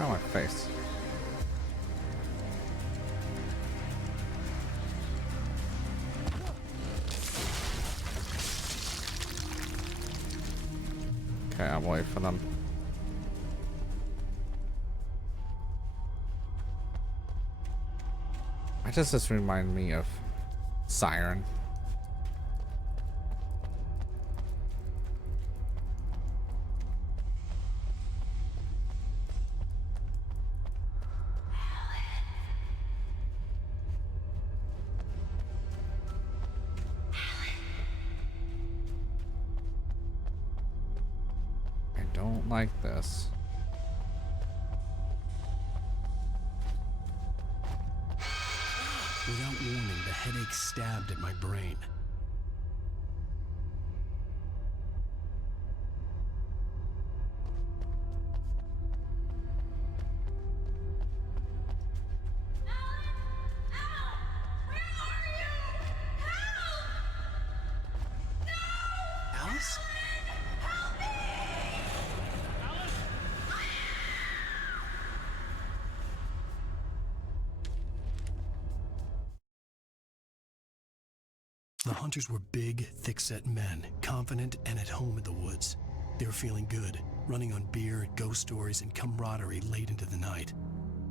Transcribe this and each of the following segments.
Get out of my face. Okay, I'm waiting for them. Why does this remind me of Siren? I don't like this. Without warning, the headache stabbed at my brain. Alice? The hunters were big, thick-set men, confident and at home in the woods. They were feeling good, running on beer, ghost stories, and camaraderie late into the night.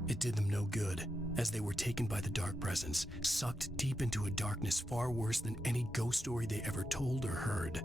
It did them no good, as they were taken by the dark presence, sucked deep into a darkness far worse than any ghost story they ever told or heard.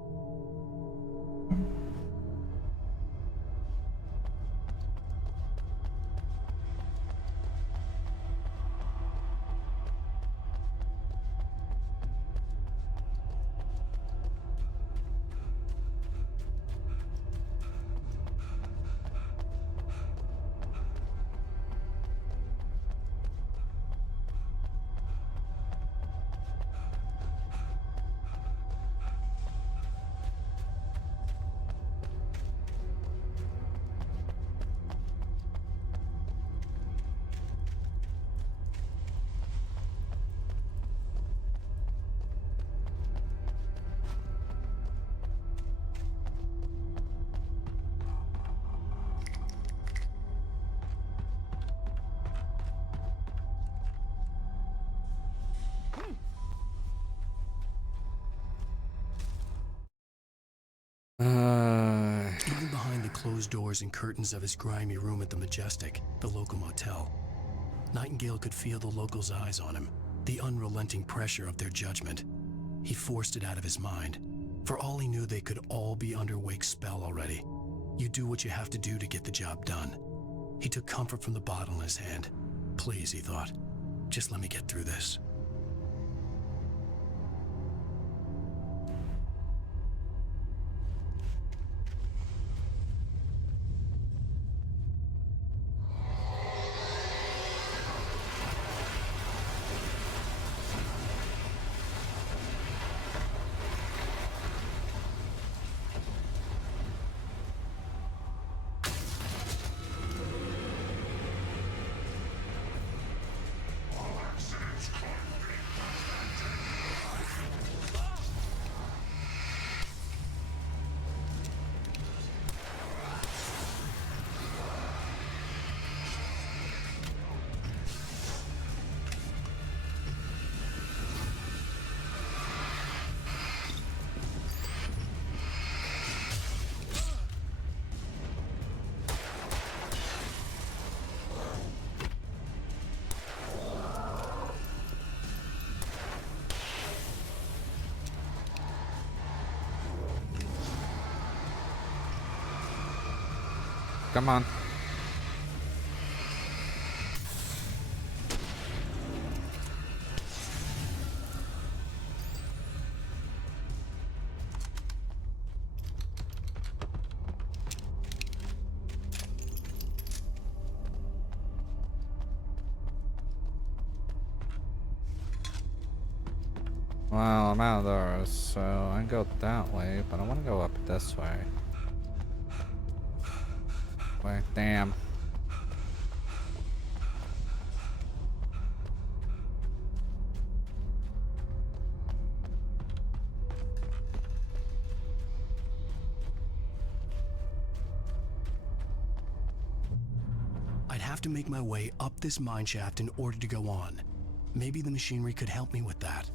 Even behind the closed doors and curtains of his grimy room at the Majestic, the local motel, Nightingale could feel the locals' eyes on him, the unrelenting pressure of their judgment. He forced it out of his mind. For all he knew, they could all be under Wake's spell already. You do what you have to do to get the job done. He took comfort from the bottle in his hand. Please, he thought, just let me get through this. Come on. Well, I'm out of those, so I can go that way, but I want to go up this way. Wait, damn. I'd have to make my way up this mineshaft in order to go on. Maybe the machinery could help me with that.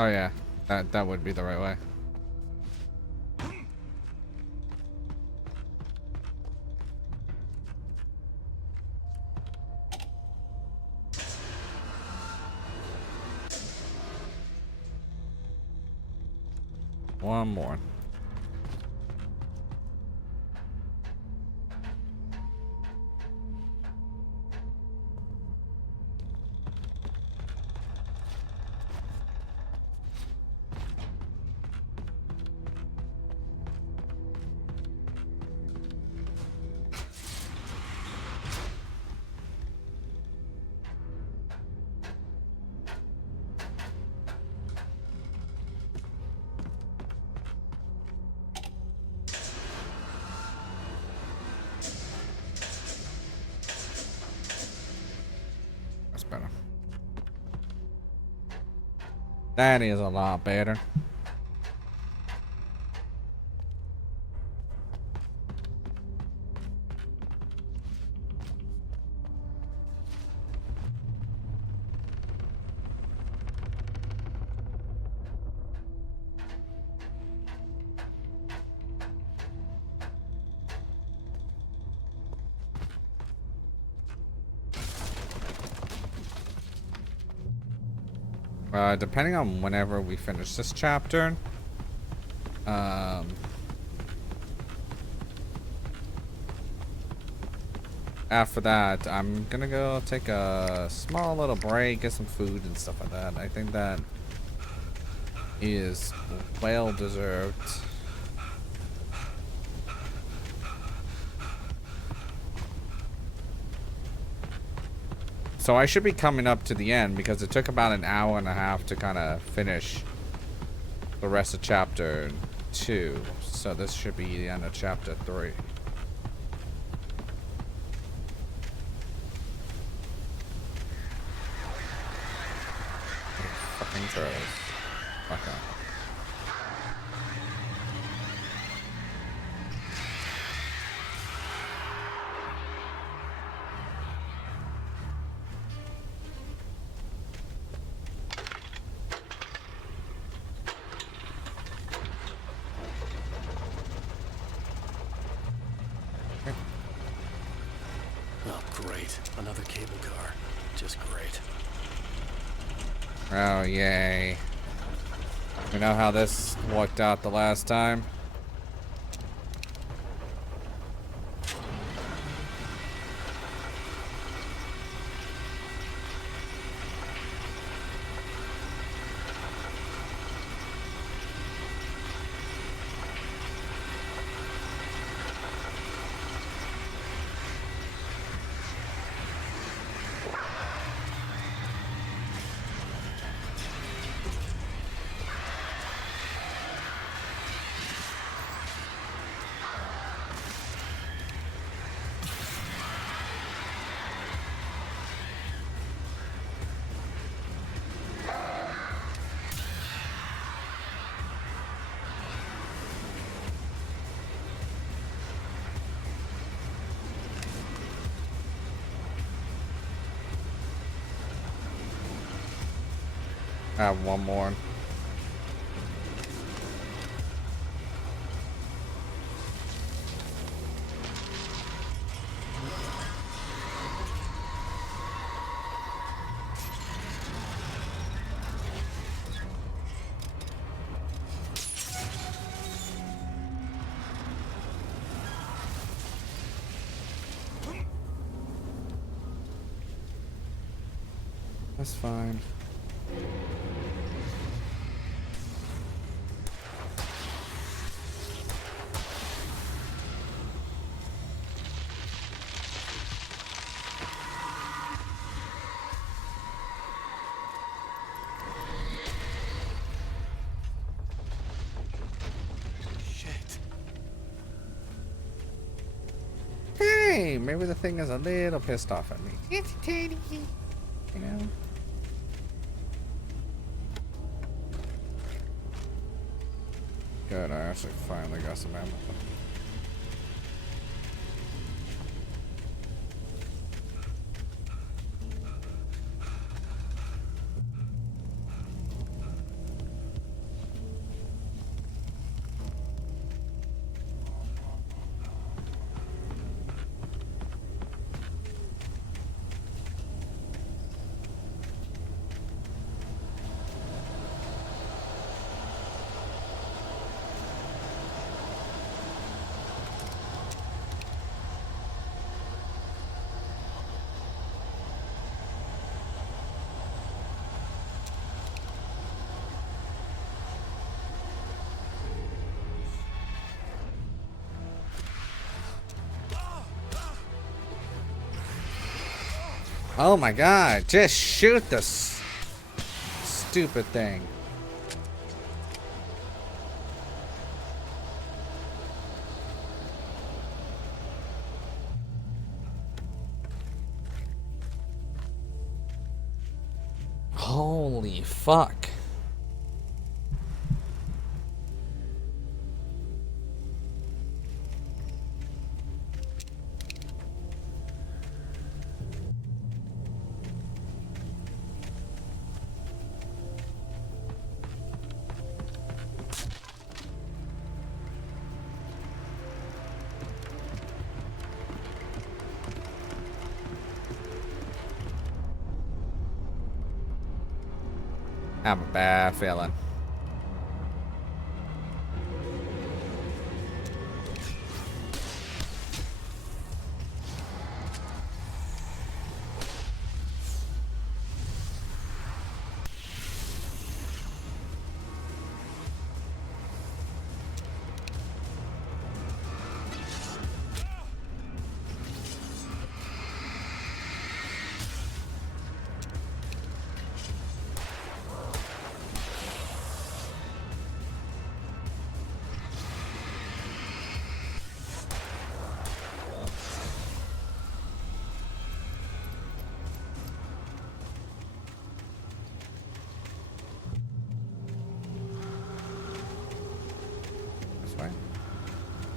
Oh yeah, that would be the right way. One more. That's better. That is a lot better. Depending on whenever we finish this chapter, after that, I'm gonna go take a small little break, get some food and stuff like that. I think that is well deserved. So I should be coming up to the end because it took about an hour and a half to kind of finish the rest of chapter 2. So this should be the end of chapter 3. Fucking trolls. Okay. Oh, great. Another cable car. Just great. Oh, yay. We know how this worked out the last time. I have one more. That's fine. Hey, maybe the thing is a little pissed off at me. It's tiny, you know. Good, I actually finally got some ammo. Oh my god, just shoot this stupid thing. Holy fuck. I have a bad feeling.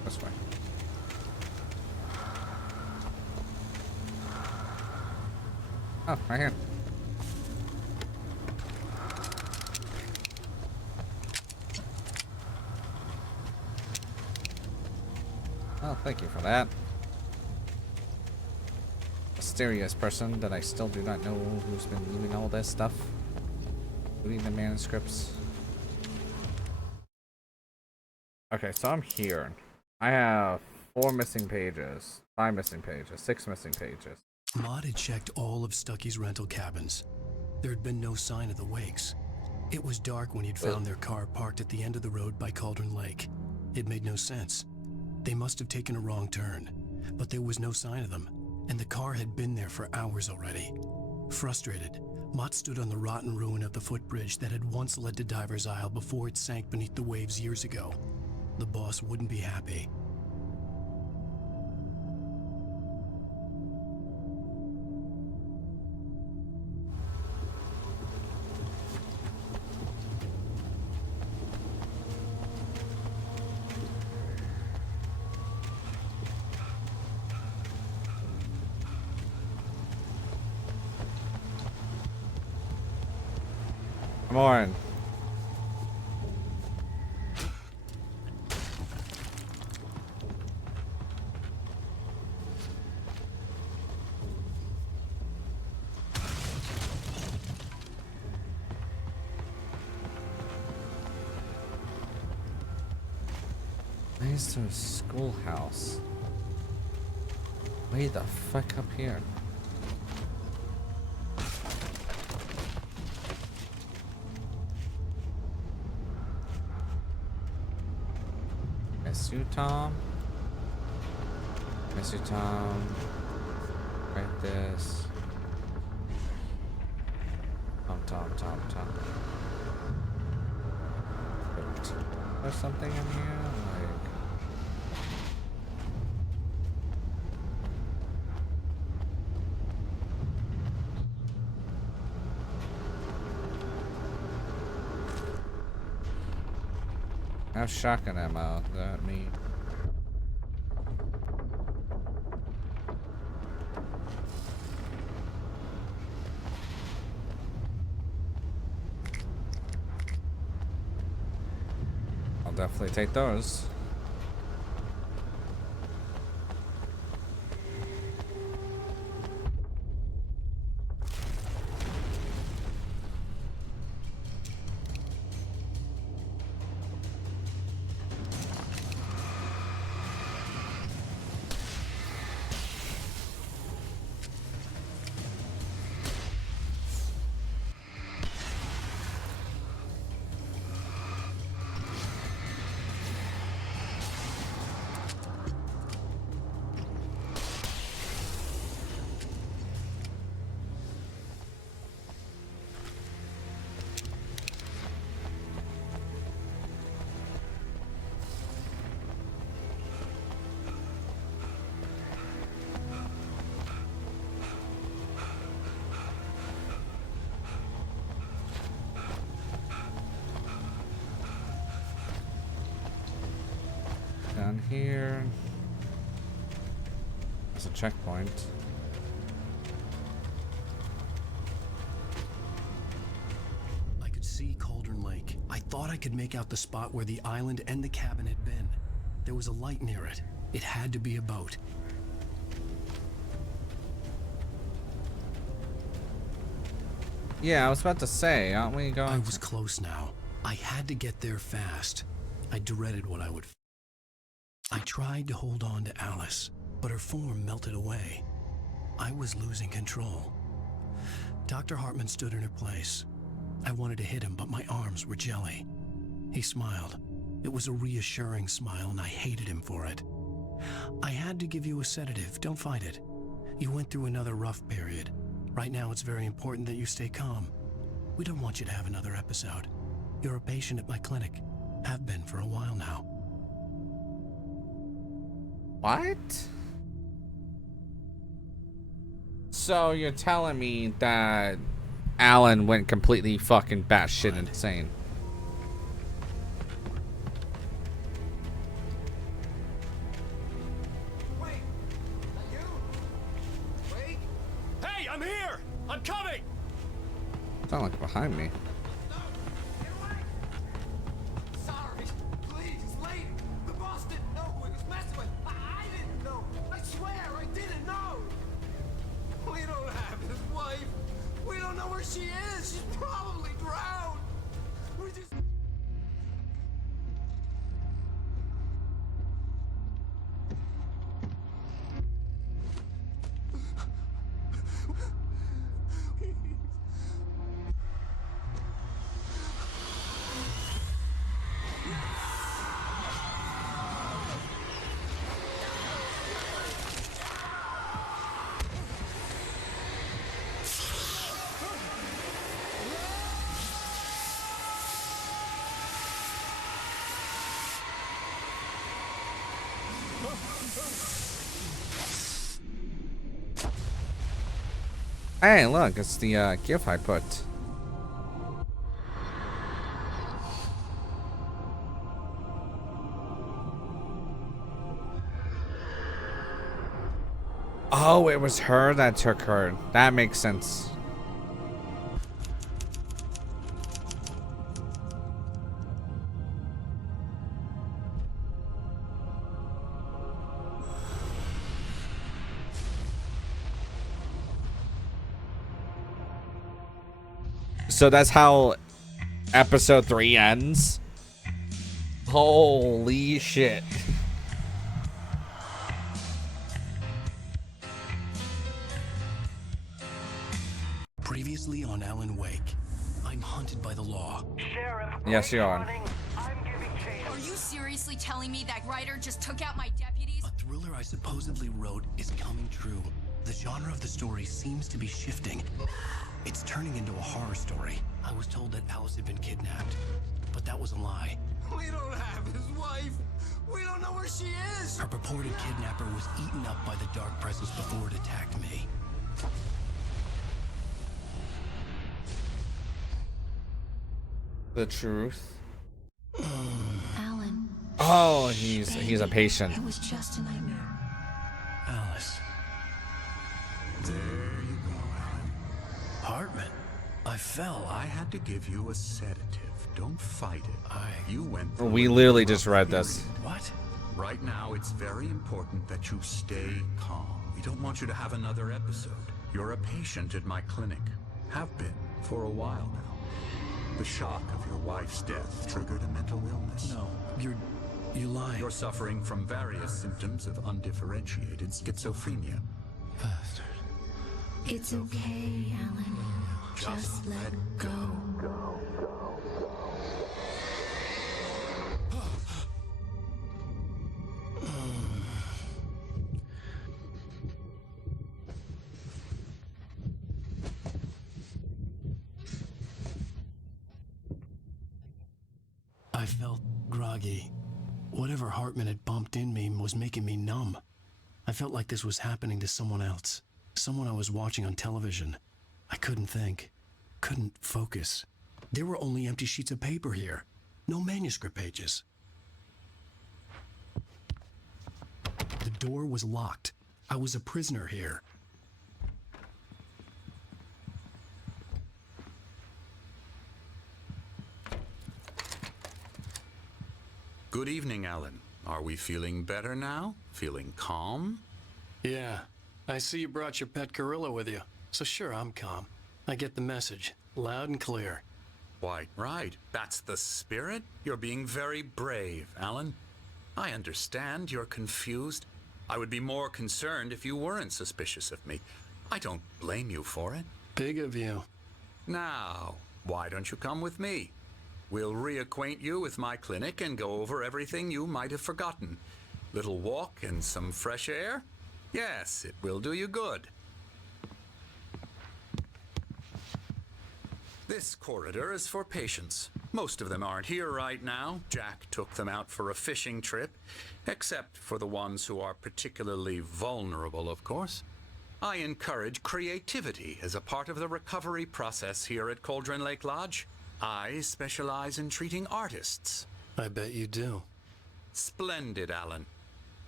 This way. Oh, right here. Oh, thank you for that. Mysterious person that I still do not know who's been leaving all this stuff. Including the manuscripts. Okay, so I'm here. I have 4 missing pages, 5 missing pages, 6 missing pages. Maud had checked all of Stucky's rental cabins. There had been no sign of the Wakes. It was dark when he'd found their car parked at the end of the road by Cauldron Lake. It made no sense. They must have taken a wrong turn, but there was no sign of them, and the car had been there for hours already. Frustrated, Mott stood on the rotten ruin of the footbridge that had once led to Diver's Isle before it sank beneath the waves years ago. The boss wouldn't be happy. Come on. Where's the schoolhouse? Way the fuck up here? Miss you, Tom. Miss you, Tom. Write this. Tom. There's something in here, like. I have shotgun ammo. Does that mean? I'll definitely take those. Down here. There's a checkpoint. I could see Cauldron Lake. I thought I could make out the spot where the island and the cabin had been. There was a light near it. It had to be a boat. Yeah, I was about to say, aren't we going? I was close now. I had to get there fast. I dreaded what I would. I tried to hold on to Alice, but her form melted away. I was losing control. Dr. Hartman stood in her place. I wanted to hit him, but my arms were jelly. He smiled. It was a reassuring smile, and I hated him for it. I had to give you a sedative. Don't fight it. You went through another rough period. Right now, it's very important that you stay calm. We don't want you to have another episode. You're a patient at my clinic. Have been for a while now. What? So you're telling me that Alan went completely fucking batshit insane? Wait! Not you? Wait! Hey, I'm here! I'm coming! Sound like behind me. No! Get away! Sorry! Please, lady! The boss didn't know who he was messing with! I didn't know! I swear I didn't know! We don't have his wife! We don't know where she is! She's probably drowned! We just... Hey, look, it's the gift I put. Oh, it was her that took her. That makes sense. So that's how episode 3 ends. Holy shit. Previously on Alan Wake, I'm hunted by the law. Sheriff, Yes, you are. I'm giving chase Are you seriously telling me that writer just took out my deputies? A thriller I supposedly wrote is coming true. The genre of the story seems to be shifting. It's turning into a horror story. I was told that Alice had been kidnapped, but that was a lie. We don't have his wife. We don't know where she is. Her purported kidnapper was eaten up by the dark presence before it attacked me. The truth. Alan, Oh, he's a patient. it was just a nightmare. Alice. There you go, Alan. Hartman. I fell. I had to give you a sedative. Don't fight it. You went through We a literally rough just read period. this. What? Right now, it's very important that you stay calm. We don't want you to have another episode. You're a patient at my clinic. Have been for a while now. The shock of your wife's death triggered a mental illness. No, you're lying. You're suffering from various symptoms of undifferentiated schizophrenia. Bastard. It's okay, Alan. Just let go. I felt groggy. Whatever Hartman had bumped in me was making me numb. I felt like this was happening to someone else. Someone I was watching on television. I couldn't think. Couldn't focus. There were only empty sheets of paper here. No manuscript pages. The door was locked. I was a prisoner here. Good evening, Alan. Are we feeling better now? Feeling calm? Yeah. I see you brought your pet gorilla with you. So sure, I'm calm. I get the message. Loud and clear. Quite right. That's the spirit. You're being very brave, Alan. I understand you're confused. I would be more concerned if you weren't suspicious of me. I don't blame you for it. Big of you. Now, why don't you come with me? We'll reacquaint you with my clinic and go over everything you might have forgotten. Little walk and some fresh air? Yes, it will do you good. This corridor is for patients. Most of them aren't here right now. Jack took them out for a fishing trip, except for the ones who are particularly vulnerable, of course. I encourage creativity as a part of the recovery process here at Cauldron Lake Lodge. I specialize in treating artists. I bet you do. Splendid, Alan.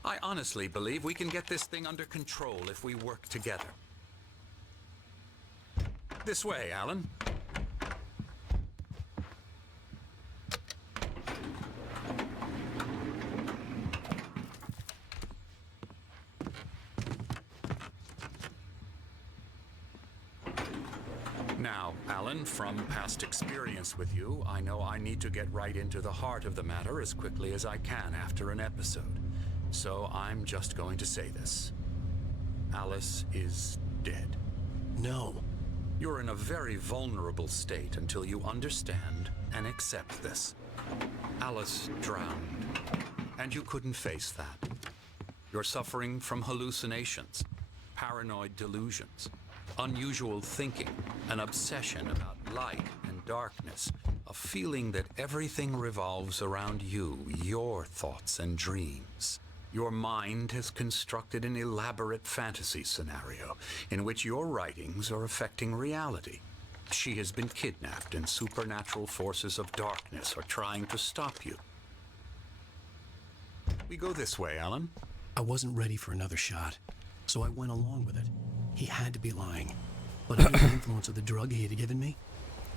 I honestly believe we can get this thing under control if we work together. This way, Alan. Now, Alan, from past experience with you, I know I need to get right into the heart of the matter as quickly as I can after an episode. So I'm just going to say this. Alice is dead. No. You're in a very vulnerable state until you understand and accept this. Alice drowned, and you couldn't face that. You're suffering from hallucinations, paranoid delusions, unusual thinking, an obsession about light and darkness, a feeling that everything revolves around you, your thoughts and dreams. Your mind has constructed an elaborate fantasy scenario in which your writings are affecting reality. She has been kidnapped and supernatural forces of darkness are trying to stop you. We go this way, Alan. I wasn't ready for another shot, so I went along with it. He had to be lying. But under the influence of the drug he had given me,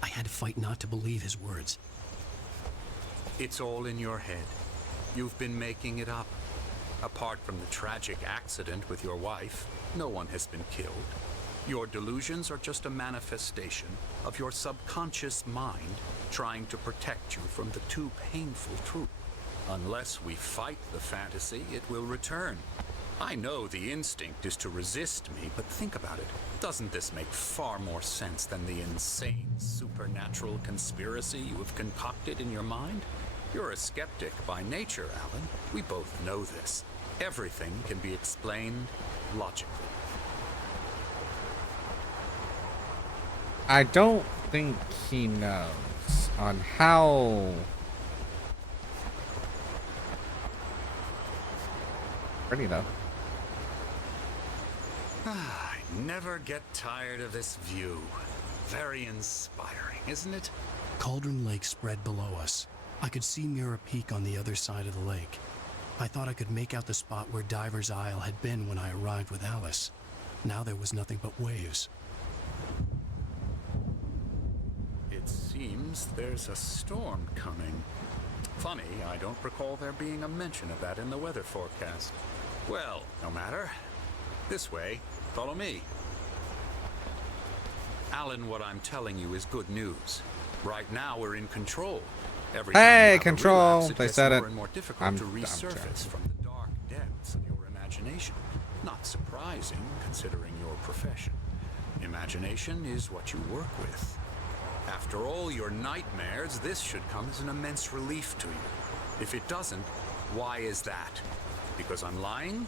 I had to fight not to believe his words. It's all in your head. You've been making it up. Apart from the tragic accident with your wife, no one has been killed. Your delusions are just a manifestation of your subconscious mind trying to protect you from the too painful truth. Unless we fight the fantasy, it will return. I know the instinct is to resist me, but think about it. Doesn't this make far more sense than the insane supernatural conspiracy you have concocted in your mind? You're a skeptic by nature, Alan. We both know this. Everything can be explained logically. I don't think he knows on how. Pretty though. I never get tired of this view. Very inspiring, isn't it? Cauldron Lake spread below us. I could see Mirror Peak on the other side of the lake. I thought I could make out the spot where Diver's Isle had been when I arrived with Alice. Now there was nothing but waves. It seems there's a storm coming. Funny, I don't recall there being a mention of that in the weather forecast. Well, no matter. This way, follow me. Alan, what I'm telling you is good news. Right now we're in control. Every time you Hey, have a control! relapse, it They gets said more it. and more difficult I'm to resurface joking. from the dark depths of your imagination. Not surprising, considering your profession. Imagination is what you work with. After all your nightmares, this should come as an immense relief to you. If it doesn't, why is that? Because I'm lying?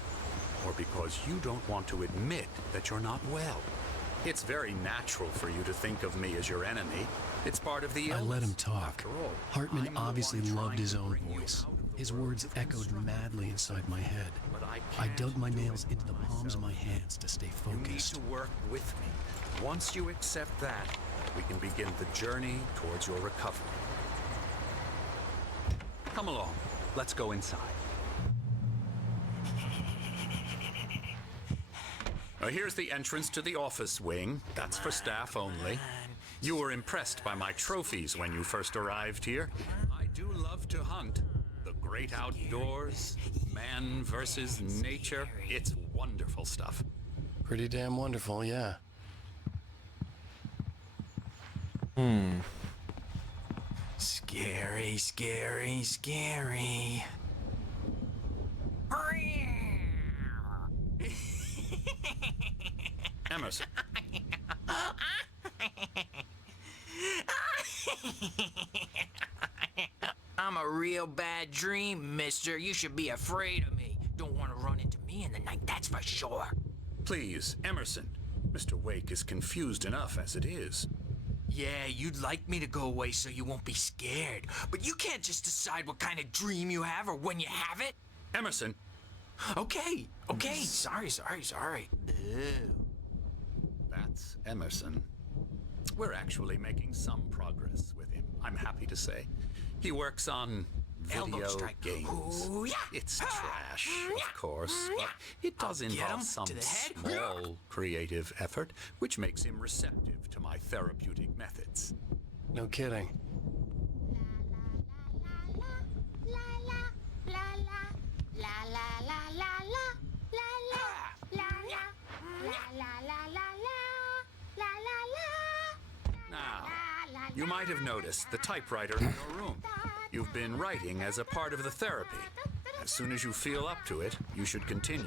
Or because you don't want to admit that you're not well? It's very natural for you to think of me as your enemy. It's part of the I illness. let him talk. After all, Hartman I'm the obviously one loved trying his to own bring you voice. out of the His world words of echoed construction. madly inside my head. But I can't dug my do nails it into the by palms of my myself. hands to stay You need focused. to work with me. Once you accept that, we can begin the journey towards your recovery. Come along. Let's go inside. Here's the entrance to the office wing. That's for staff only. You were impressed by my trophies when you first arrived here. I do love to hunt. The great outdoors, man versus nature. It's wonderful stuff. Pretty damn wonderful, yeah. Scary, scary, scary. Emerson, I'm a real bad dream, mister. You should be afraid of me. Don't want to run into me in the night, that's for sure. please, Emerson. Mr. Wake is confused enough as it is. Yeah, you'd like me to go away so you won't be scared. But you can't just decide what kind of dream you have or when you have it. Emerson, Okay, sorry. Ew. that's Emerson. We're actually making some progress with him, I'm happy to say. He works on Elbow video strike. games. Ooh, yeah. It's trash, of course, but it does Get involve him some to the head. small creative effort, which makes him receptive to my therapeutic methods. No kidding. Now, you might have noticed the typewriter in your room. You've been writing as a part of the therapy. As soon as you feel up to it, you should continue.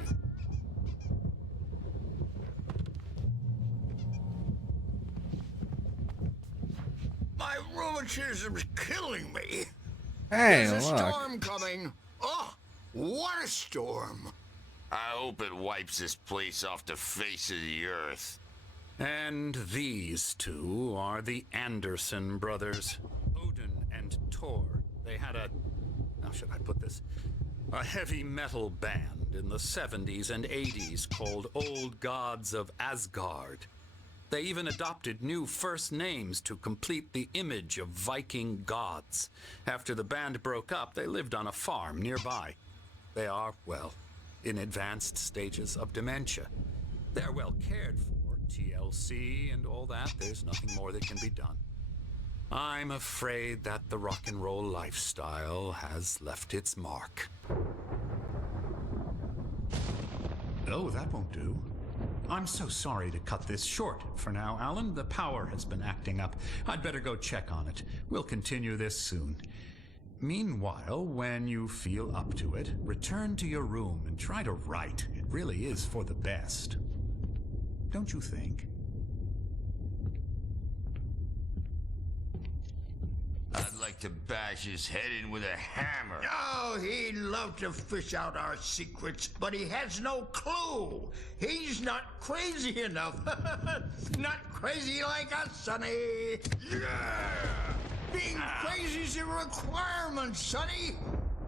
My rheumatism's killing me. Hey, There's a look. storm coming. Oh, what a storm. I hope it wipes this place off the face of the earth. And these two are the Anderson brothers, Odin and Thor. They had a, how should I put this? A heavy metal band in the 70s and 80s called Old Gods of Asgard. They even adopted new first names to complete the image of Viking gods. After the band broke up, they lived on a farm nearby. They are, well, in advanced stages of dementia. They're well cared for. TLC and all that, there's nothing more that can be done. I'm afraid that the rock and roll lifestyle has left its mark. Oh, that won't do. I'm so sorry to cut this short for now, Alan. The power has been acting up. I'd better go check on it. We'll continue this soon. Meanwhile, when you feel up to it, return to your room and try to write. It really is for the best. Don't you think? I'd like to bash his head in with a hammer. Oh, he'd love to fish out our secrets, but he has no clue. He's not crazy enough. Not crazy like us, Sonny. Yeah! Being crazy's a requirement, Sonny.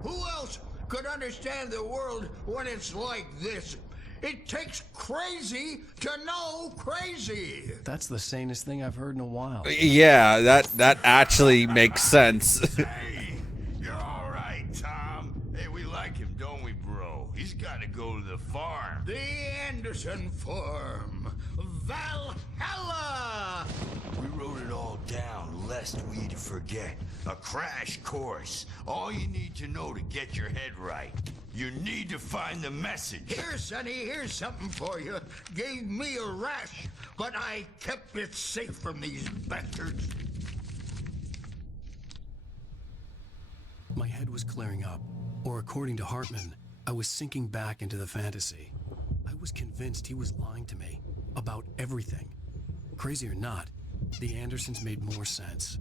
Who else could understand the world when it's like this? It takes crazy to know crazy. That's the sanest thing I've heard in a while. Yeah, that actually makes sense. Hey, you're all right, Tom. Hey, we like him, don't we, bro? He's got to go to the farm. The Anderson Farm. Valhalla! We wrote it all down, lest we forget. A crash course. All you need to know to get your head right. You need to find the message. Here, Sonny, here's something for you. Gave me a rash, but I kept it safe from these bastards. My head was clearing up, or according to Hartman, I was sinking back into the fantasy. I was convinced he was lying to me about everything. Crazy or not, the Andersons made more sense.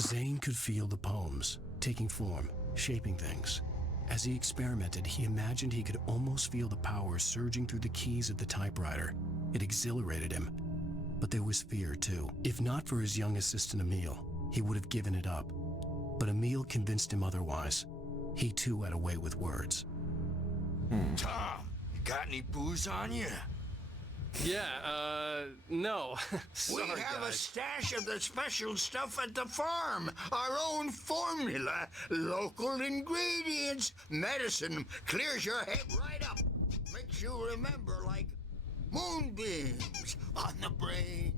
Zane could feel the poems, taking form, shaping things. As he experimented, he imagined he could almost feel the power surging through the keys of the typewriter. It exhilarated him. But there was fear, too. If not for his young assistant Emil, he would have given it up. But Emil convinced him otherwise. He, too, had a way with words. Tom, you got any booze on you? Yeah, no. Sorry, We have a guys. stash of the special stuff at the farm. Our own formula. Local ingredients. Medicine clears your head right up. Makes you remember like moonbeams on the brain.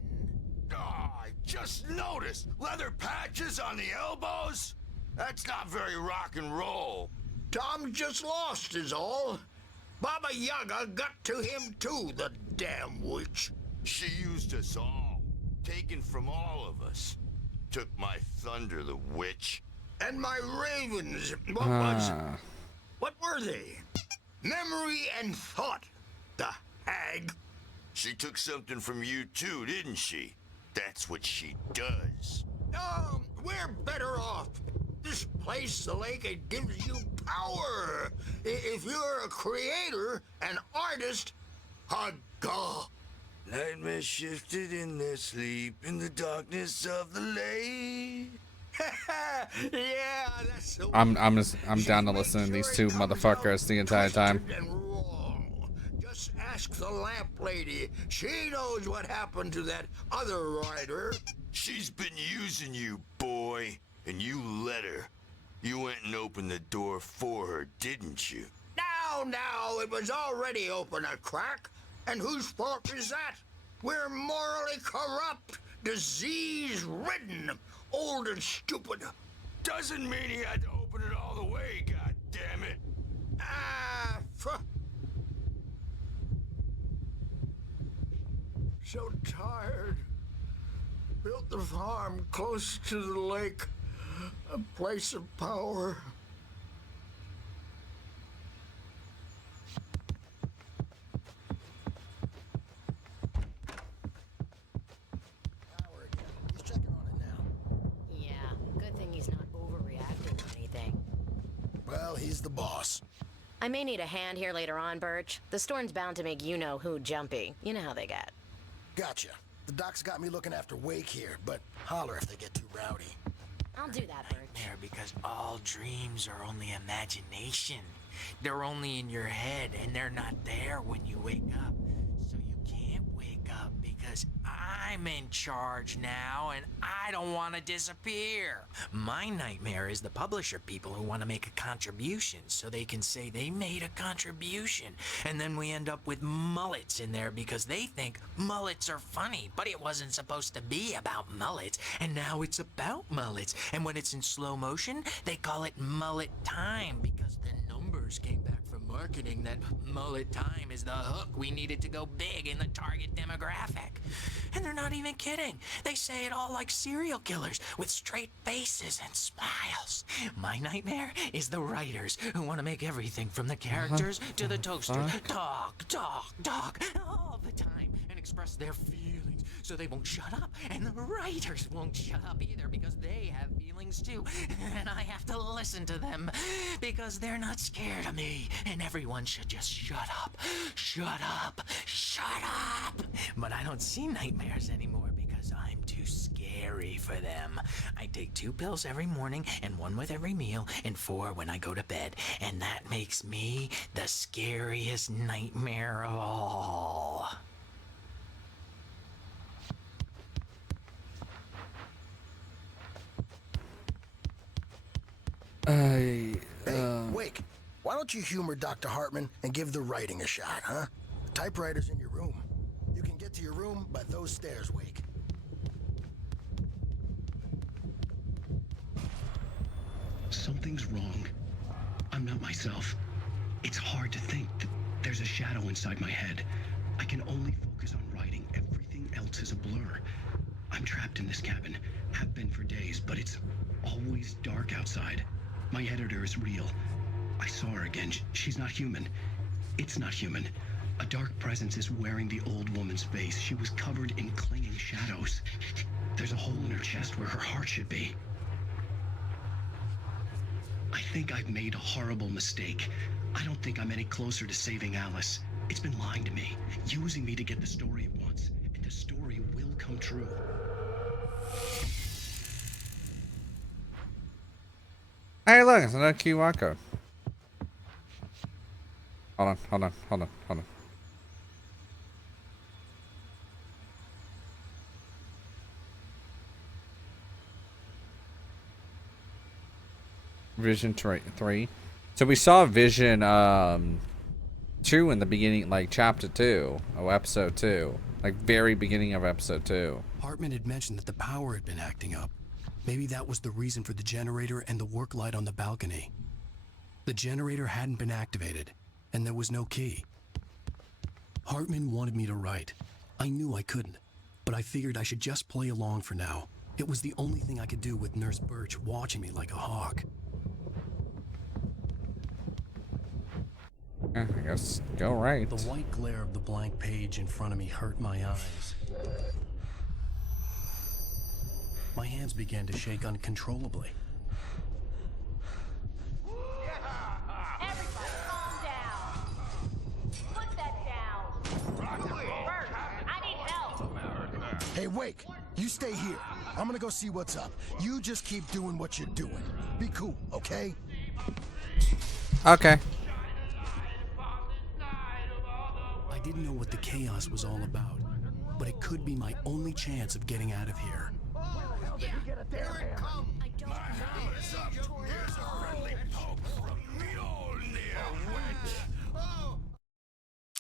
Oh, I just noticed. Leather patches on the elbows? That's not very rock and roll. Tom just lost is all. Baba Yaga got to him too, the damn witch. She used us all. Taken from all of us. Took my thunder, the witch. And my ravens. Ah. What were they? Memory and thought. The hag. She took something from you too, didn't she? That's what she does. Oh, we're better off. This place, the lake, it gives you power. If you're a creator, an artist, a god. Nightmares shifted in their sleep in the darkness of the lake. Yeah, that's so. I'm down to listen to these two motherfuckers the entire time. And wrong. Just ask the lamp lady. She knows what happened to that other writer. She's been using you, boy, and you let her. You went and opened the door for her, didn't you? Now, it was already open a crack. And whose fault is that? We're morally corrupt, disease-ridden, old and stupid. Doesn't mean he had to open it all the way, goddammit. So tired. Built the farm close to the lake, a place of power. He's checking on it now. Yeah, good thing he's not overreacting to anything. Well, he's the boss. I may need a hand here later on, Birch. The storm's bound to make you-know-who jumpy. You know how they get. Gotcha. The doc's got me looking after Wake here, but holler if they get too rowdy. I'll do that, Birch. There, because all dreams are only imagination. They're only in your head, and they're not there when you wake up. So you can't wake up because I'm in charge now, and I don't want to disappear. My nightmare is the publisher people who want to make a contribution so they can say they made a contribution. And then we end up with mullets in there because they think mullets are funny, but it wasn't supposed to be about mullets, and now it's about mullets. And when it's in slow motion, they call it mullet time because the numbers came back from marketing that mullet time is the hook we needed to go big in the target demographic. And they're not even kidding. They say it all like serial killers with straight faces and smiles. My nightmare is the writers who want to make everything from the characters to the toaster talk all the time and express their feelings so they won't shut up. And the writers won't shut up either because they have feelings too. And I have to listen to them because they're not scared of me. And everyone should just shut up. Shut up. Shut up. But I don't see nightmares anymore because I'm too scary for them. I take 2 pills every morning and 1 with every meal and 4 when I go to bed. And that makes me the scariest nightmare of all. Hey, Wake, why don't you humor Dr. Hartman and give the writing a shot, huh? The typewriter's in your room. You can get to your room by those stairs, Wake. Something's wrong. I'm not myself. It's hard to think that there's a shadow inside my head. I can only focus on writing. Everything else is a blur. I'm trapped in this cabin. Have been for days, but it's always dark outside. My editor is real. I saw her again. She's not human. It's not human. A dark presence is wearing the old woman's face. She was covered in clinging shadows. There's a hole in her chest where her heart should be. I think I've made a horrible mistake. I don't think I'm any closer to saving Alice. It's been lying to me, using me to get the story it wants, and the story will come true. Hey, look, it's another QR code. Hold on. Vision 3. So we saw Vision 2 in the beginning, like chapter 2 of episode 2, like very beginning of episode 2. Hartman had mentioned that the power had been acting up. Maybe that was the reason for the generator and the work light on the balcony. The generator hadn't been activated, and there was no key. Hartman wanted me to write. I knew I couldn't, but I figured I should just play along for now. It was the only thing I could do with Nurse Birch watching me like a hawk. I guess go right. The white glare of the blank page in front of me hurt my eyes. My hands began to shake uncontrollably. Everybody calm down. Put that down. Bert, I need help. Hey, Wake, you stay here. I'm gonna go see what's up. You just keep doing what you're doing. Be cool, okay? Okay. I didn't know what the chaos was all about, but it could be my only chance of getting out of here. Here it comes. Here's a friendly poke from Mjolnir Witch.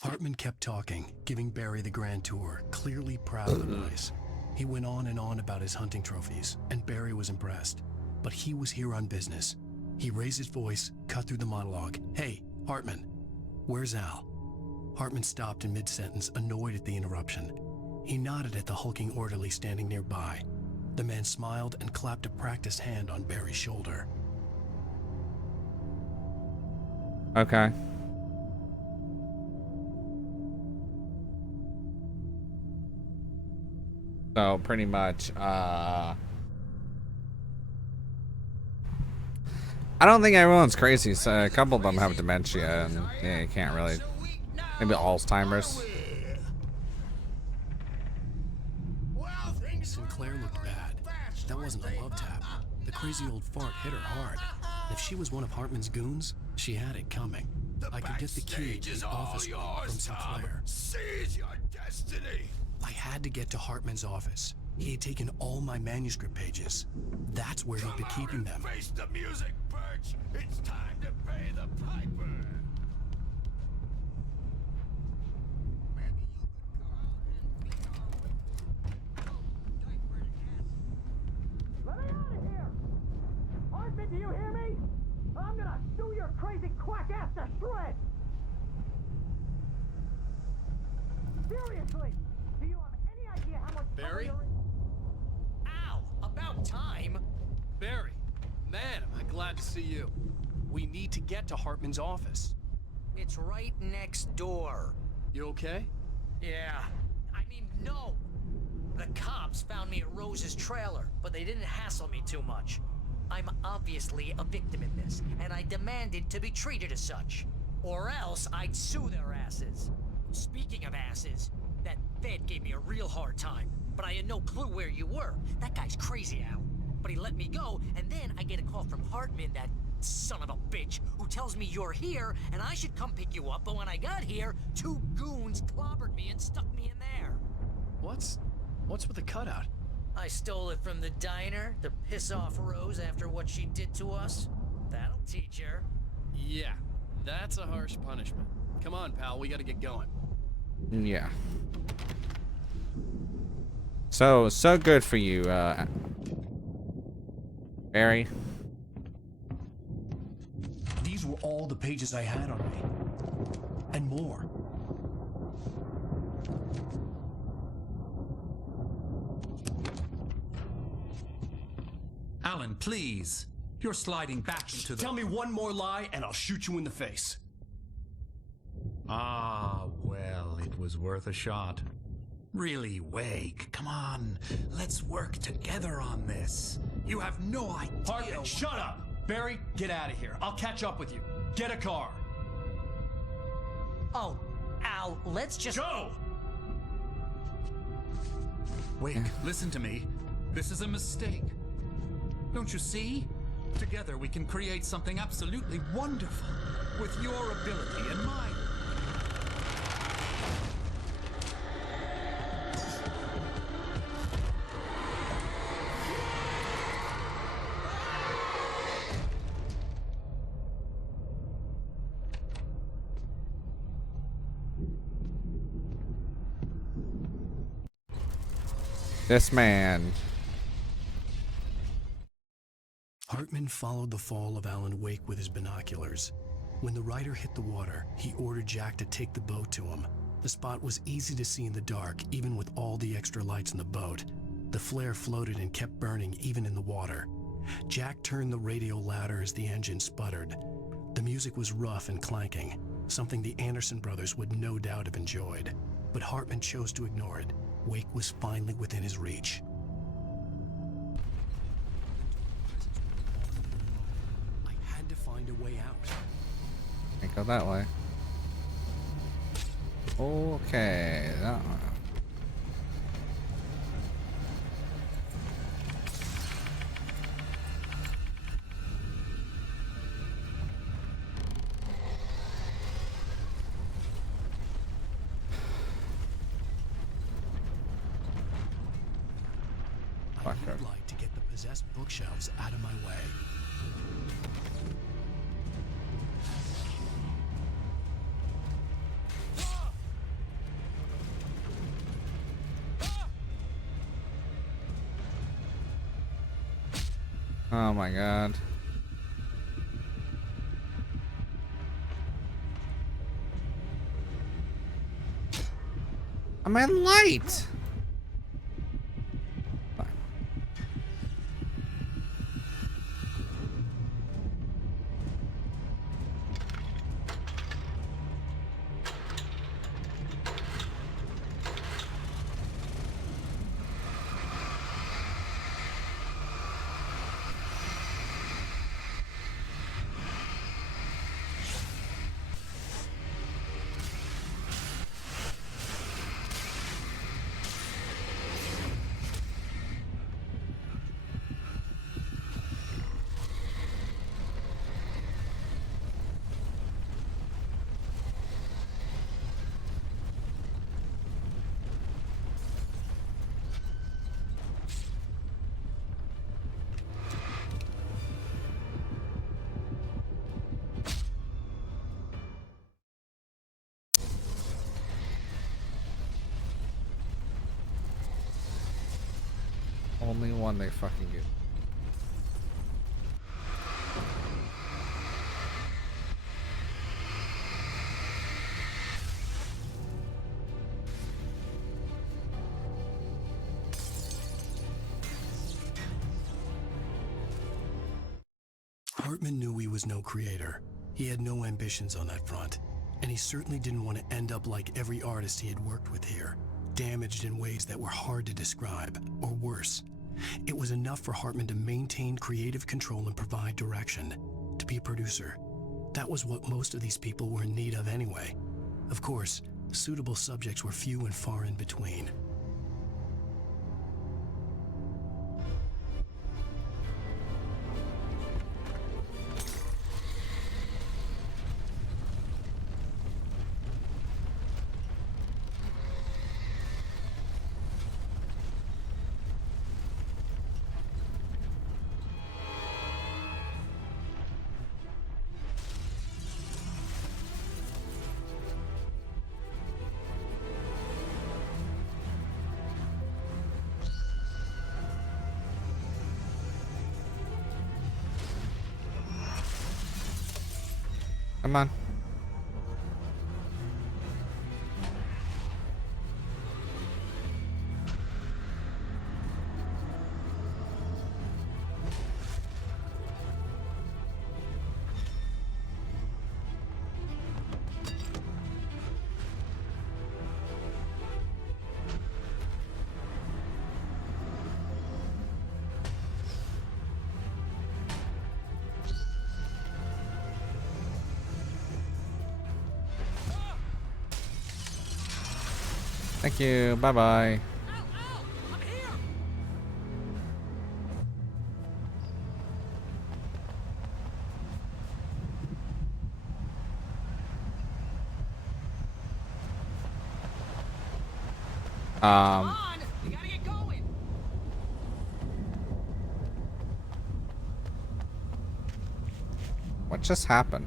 Hartman kept talking, giving Barry the grand tour, clearly proud of the place. He went on and on about his hunting trophies, and Barry was impressed. But he was here on business. He raised his voice, cut through the monologue. Hey, Hartman, where's Al? Hartman stopped in mid-sentence, annoyed at the interruption. He nodded at the hulking orderly standing nearby. The man smiled and clapped a practiced hand on Barry's shoulder. Okay. So pretty much, I don't think everyone's crazy. So a couple of them have dementia, and yeah, you can't really. Maybe Alzheimer's. Sinclair looked bad. That wasn't a love tap. The crazy old fart hit her hard. And if she was one of Hartman's goons, she had it coming. I could get the key to the office from Sinclair. Seize your destiny. I had to get to Hartman's office. He had taken all my manuscript pages. That's where he'd been keeping them. Face the music, Birch. It's time to pay the piper. Let me out of here! Hartman, do you hear me? I'm gonna chew your crazy quack ass to shreds! Seriously! Do you have any idea how much Barry? trouble you're in? Ow! About time! Barry, man, am I glad to see you. We need to get to Hartman's office. It's right next door. You okay? Yeah. I mean, no. The cops found me at Rose's trailer, but they didn't hassle me too much. I'm obviously a victim in this, and I demanded to be treated as such. Or else I'd sue their asses. Speaking of asses, that Fed gave me a real hard time, but I had no clue where you were. That guy's crazy, Al. But he let me go, and then I get a call from Hartman, that son of a bitch, who tells me you're here, and I should come pick you up, but when I got here, 2 goons clobbered me and stuck me in there. What's with the cutout? I stole it from the diner to piss off Rose after what she did to us. That'll teach her. Yeah, that's a harsh punishment. Come on, pal, we gotta get going. Yeah. So good for you, Barry. These were all the pages I had on me. And more. Alan, please. You're sliding back into the... Tell me one more lie and I'll shoot you in the face. Ah, well, it was worth a shot. Really, Wake, come on. Let's work together on this. You have no idea... Hartman, shut up! Barry, get out of here. I'll catch up with you. Get a car. Oh, Al, let's just... Go! Wake, listen to me. This is a mistake. Don't you see? Together we can create something absolutely wonderful. With your ability and mine. This man. Hartman followed the fall of Alan Wake with his binoculars. When the rider hit the water, he ordered Jack to take the boat to him. The spot was easy to see in the dark, even with all the extra lights in the boat. The flare floated and kept burning even in the water. Jack turned the radio louder as the engine sputtered. The music was rough and clanking, something the Anderson brothers would no doubt have enjoyed. But Hartman chose to ignore it. Wake was finally within his reach. I had to find a way out. Can't go that way. Okay, that one. I would like to get the possessed bookshelves out of my way. Oh my god. I'm at light. Only one they fucking get. Hartman knew he was no creator. He had no ambitions on that front, and he certainly didn't want to end up like every artist he had worked with here, damaged in ways that were hard to describe, or worse. It was enough for Hartman to maintain creative control and provide direction, to be a producer. That was what most of these people were in need of anyway. Of course, suitable subjects were few and far in between. Come on. Thank you. Bye-bye. What just happened?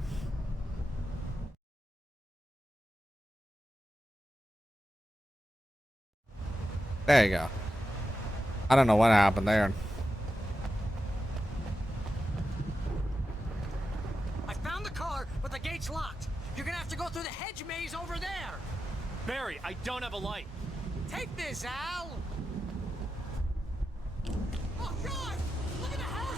There you go. I don't know what happened there. I found the car, but the gate's locked. You're gonna have to go through the hedge maze over there. Barry, I don't have a light. Take this, Al. Oh God! Look at the house!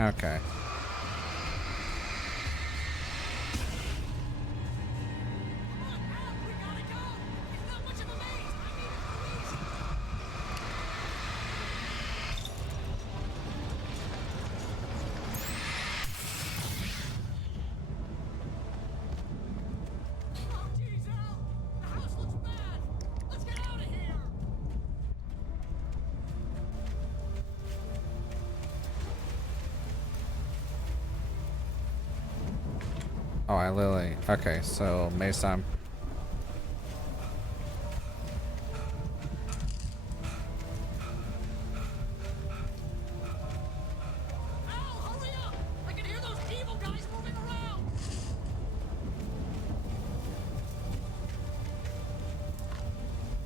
Okay. Oh, I literally... Okay, so maze time.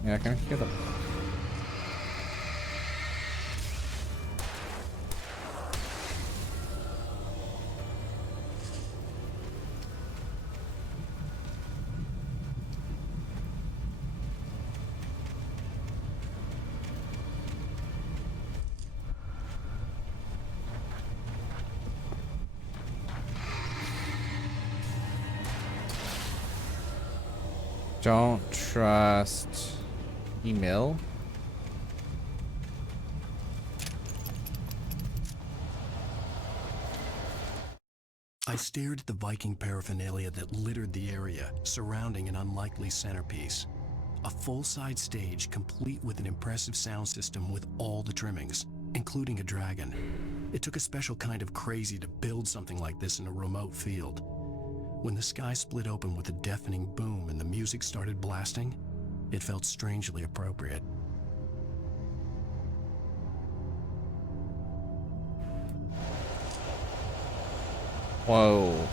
Yeah, I can hear them. Don't trust email. I stared at the Viking paraphernalia that littered the area, surrounding an unlikely centerpiece. A full-size stage complete with an impressive sound system with all the trimmings, including a dragon. It took a special kind of crazy to build something like this in a remote field. When the sky split open with a deafening boom and the music started blasting, it felt strangely appropriate. Whoa.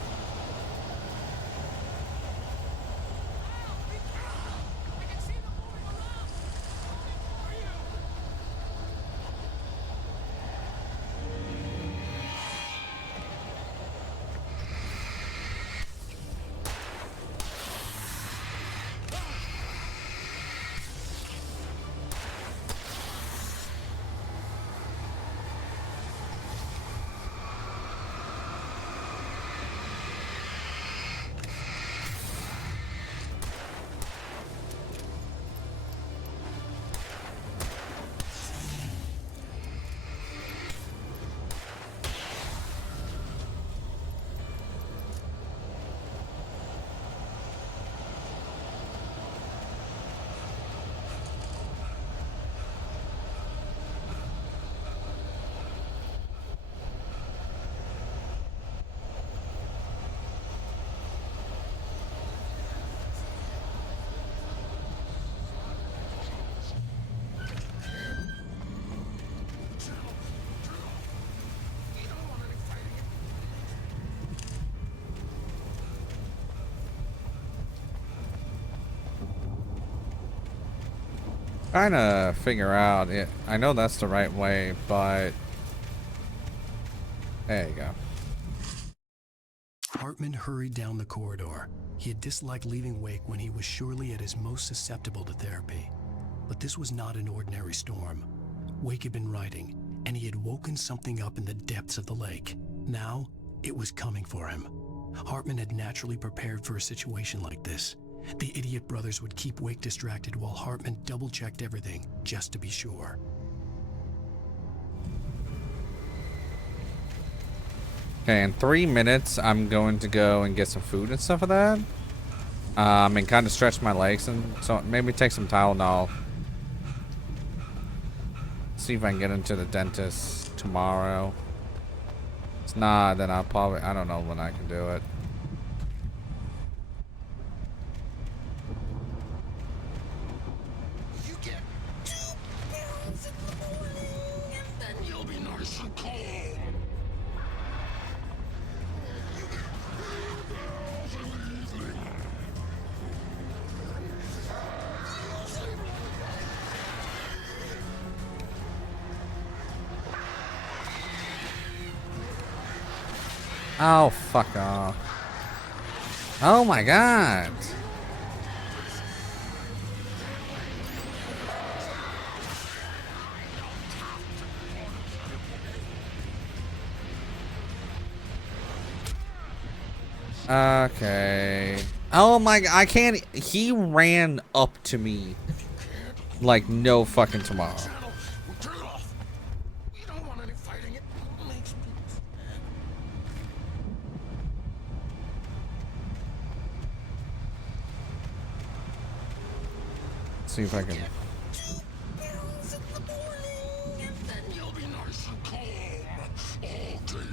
Trying to figure out it. I know that's the right way, but there you go. Hartman hurried down the corridor. He had disliked leaving Wake when he was surely at his most susceptible to therapy. But this was not an ordinary storm. Wake had been riding, and he had woken something up in the depths of the lake. Now, it was coming for him. Hartman had naturally prepared for a situation like this. The idiot brothers would keep Wake distracted while Hartman double-checked everything, just to be sure. Okay, in 3 minutes, I'm going to go and get some food and stuff like that. And kind of stretch my legs, and so maybe take some Tylenol. See if I can get into the dentist tomorrow. If it's not, then I don't know when I can do it. You get 2 barrels in the morning, and then you'll be nice and calm. You get 3 barrels in the evening. Oh, fuck off. Oh my god. Okay. Oh my god, I can't. He ran up to me like no fucking tomorrow. Turn it off. We don't want any fighting. It makes me sad. See if I can. 2 barrels in the morning, and then you'll be nice and calm all day.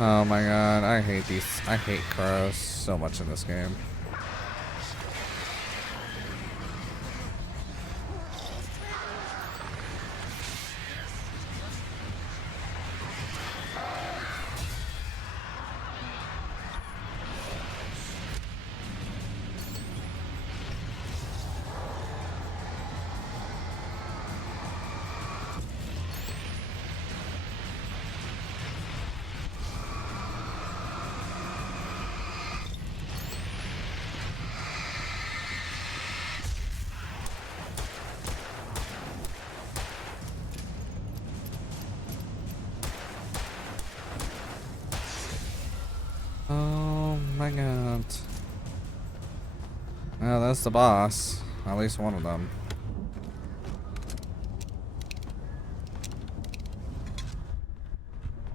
Oh my god, I hate these. I hate crows so much in this game. Oh my god. Well, that's the boss. At least one of them.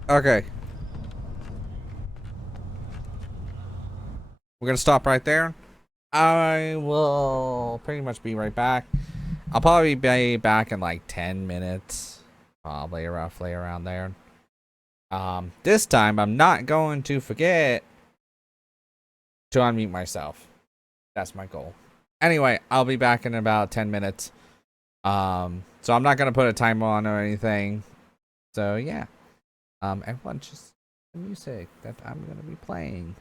Okay. We're gonna stop right there. I will pretty much be right back. I'll probably be back in like 10 minutes. Probably roughly around there. This time I'm not going to forget to unmute myself. That's my goal. Anyway, I'll be back in about 10 minutes. So I'm not gonna put a timer on or anything. So yeah. Everyone just the music that I'm gonna be playing.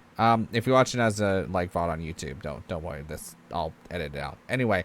If you're watching as a like VOD on YouTube, don't worry. This I'll edit it out. Anyway.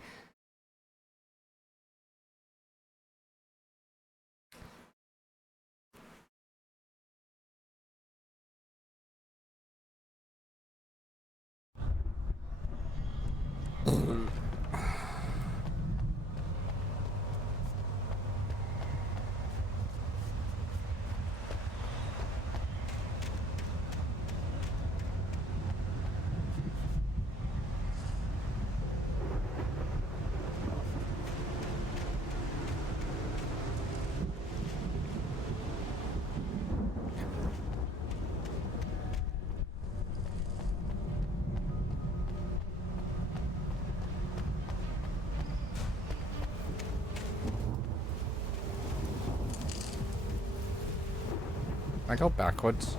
I go backwards.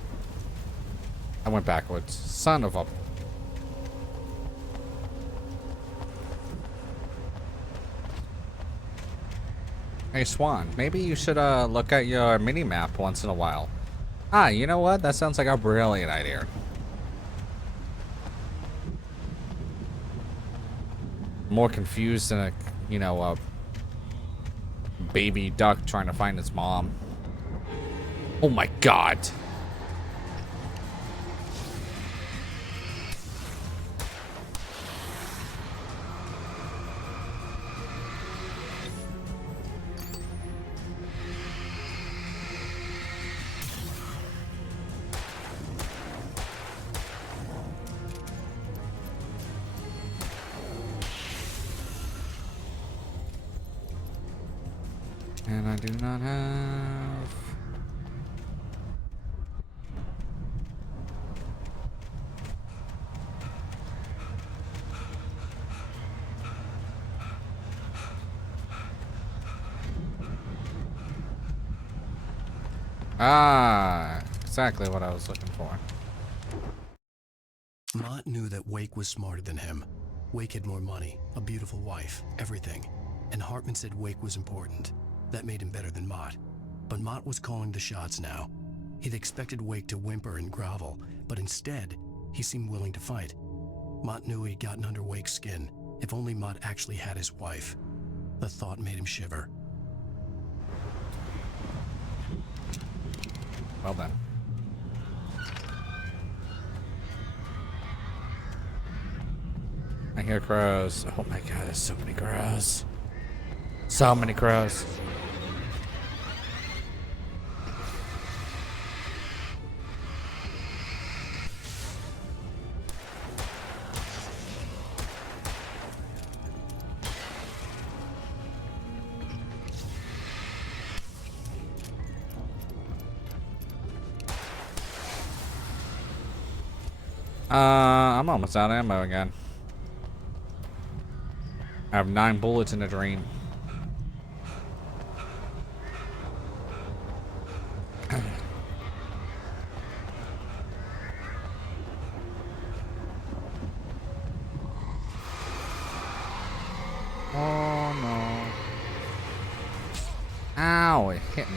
I went backwards. Son of a... Hey Swan, maybe you should look at your mini-map once in a while. Ah, you know what? That sounds like a brilliant idea. More confused than a, you know, a baby duck trying to find its mom. Oh my god. And I do not have... Ah, exactly what I was looking for. Mott knew that Wake was smarter than him. Wake had more money, a beautiful wife, everything. And Hartman said Wake was important. That made him better than Mott. But Mott was calling the shots now. He'd expected Wake to whimper and grovel, but instead, he seemed willing to fight. Mott knew he'd gotten under Wake's skin. If only Mott actually had his wife. The thought made him shiver. Well then. I hear crows. Oh my god, there's so many crows. So many crows. I'm almost out of ammo again. I have 9 bullets in a dream. Oh no. Ow, it hit me.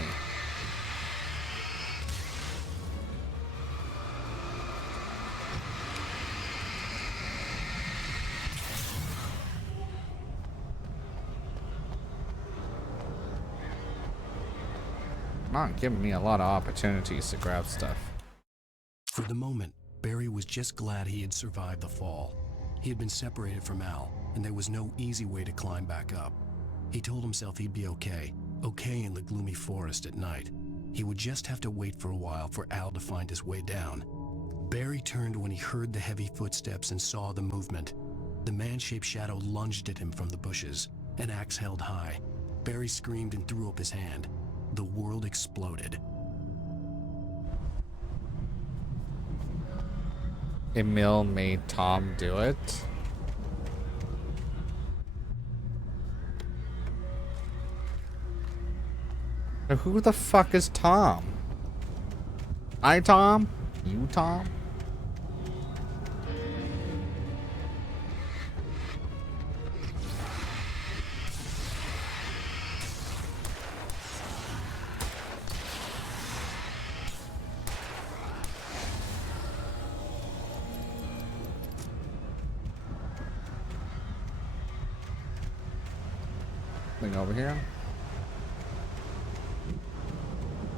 Not giving me a lot of opportunities to grab stuff. For the moment, Barry was just glad he had survived the fall. He had been separated from Al, and there was no easy way to climb back up. He told himself he'd be okay in the gloomy forest at night. He would just have to wait for a while for Al to find his way down. Barry turned when he heard the heavy footsteps and saw the movement. The man-shaped shadow lunged at him from the bushes, an axe held high. Barry screamed and threw up his hand. The world exploded. Emil made Tom do it. Now who the fuck is Tom? I Tom? You Tom? Thing over here.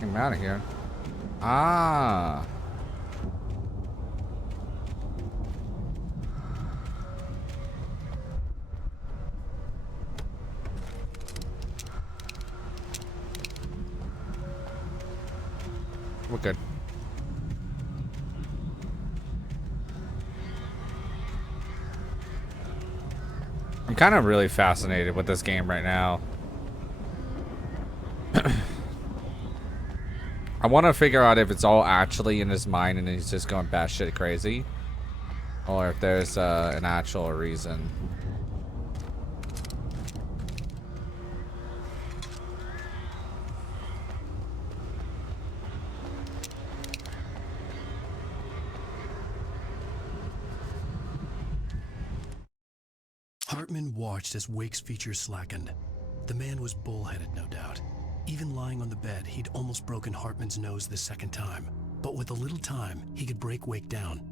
I'm out of here. Ah. We're good. I'm kind of really fascinated with this game right now. I want to figure out if it's all actually in his mind and he's just going batshit crazy, or if there's an actual reason. Hartman watched as Wake's features slackened. The man was bullheaded, no doubt. Even lying on the bed, he'd almost broken Hartman's nose the second time. But with a little time, he could break Wake down,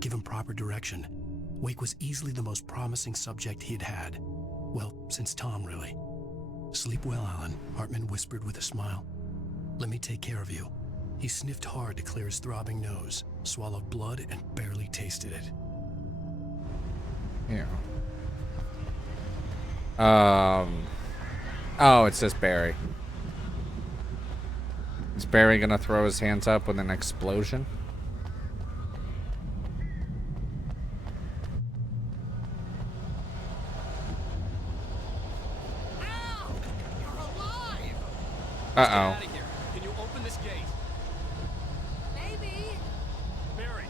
give him proper direction. Wake was easily the most promising subject he'd had. Well, since Tom, really. Sleep well, Alan, Hartman whispered with a smile. Let me take care of you. He sniffed hard to clear his throbbing nose, swallowed blood, and barely tasted it. Yeah. Oh, it's just Barry. Is Barry gonna throw his hands up with an explosion? Uh-oh. Can you open this gate? Maybe. Barry.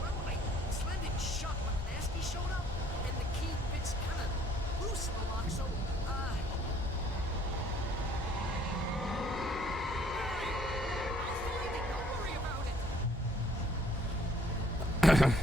Well, I slammed it shut when Nasty showed up, and the key fits kind of loose in the lock, so, Barry, I'll find it. Don't worry about it.